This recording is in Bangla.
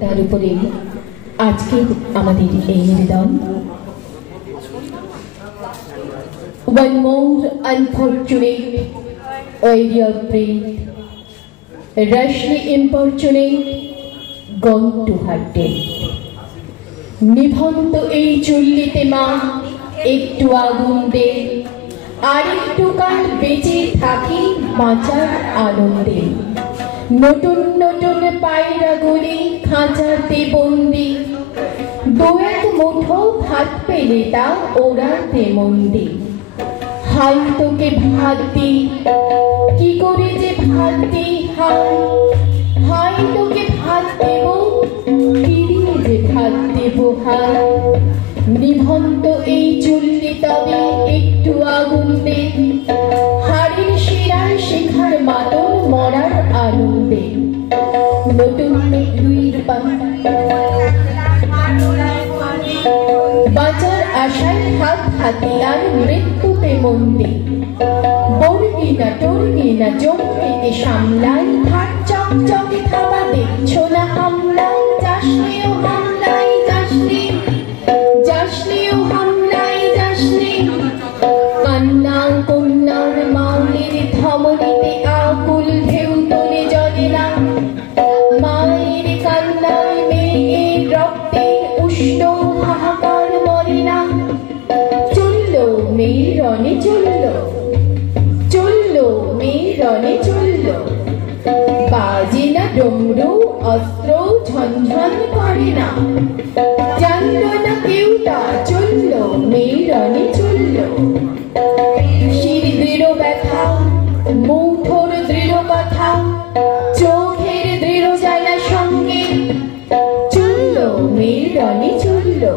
তার উপরে আজকে আমাদের এই নিবেদন। One more unfortunate area of breath, rashly importunate, gone to her death. নিভন্ত এই চুল্লিতে মা একটু আগুন দে, আর একটু কাল বেঁচে থাকি বাঁচার আনন্দে। নতুন নতুন পায়রা গুলি খাঁচাতে বন্দি, দু এক মুঠো ভাত পেলে তা ওড়াতে মন্দি। হাই তোকে ভাত দি, কি করে যে ভাত দি, হাই হাই তোকে ভাত দেব, ফিরিয়ে যে ভাত দেব হাই। নিভন্ত এই চুল্লি তবে একটু আগুন দে, হাড়ির শিরায় শিখার মাতন মরার আনন্দে। নতুন রুইর বাঁচার আশায় হাত হাতিয়ার মৃত্যুতে মন্দি। বর্গি না টর্গি না জমিতে সামলাই, ধার চকচকে থাবা দেখছো না হামলাই। যাসনিও হামলাই যাসনি, যাসনিও হামলাই যাসনি। কান্না কন্যার মায়ের ধমনীতে আকুল ঢেউ তোলে জলে না। মায়ের কান্নায় মেয়ের রক্তে উষ্ণ হাহাকার মরে না। চললো মেয়ের রণে চললো, চললো মেয়ের রণে চললো। বাজে না ডমরু অস্ত্র ঝনঝন করে না, জানলো না কেউ তা চললো মেয়ের রণে চললো। শির দৃঢ় ব্যথা, মুঠোর দৃঢ় কথা, চোখের দৃঢ় জ্বালা সঙ্গে চললো মেয়ের রণে চললো।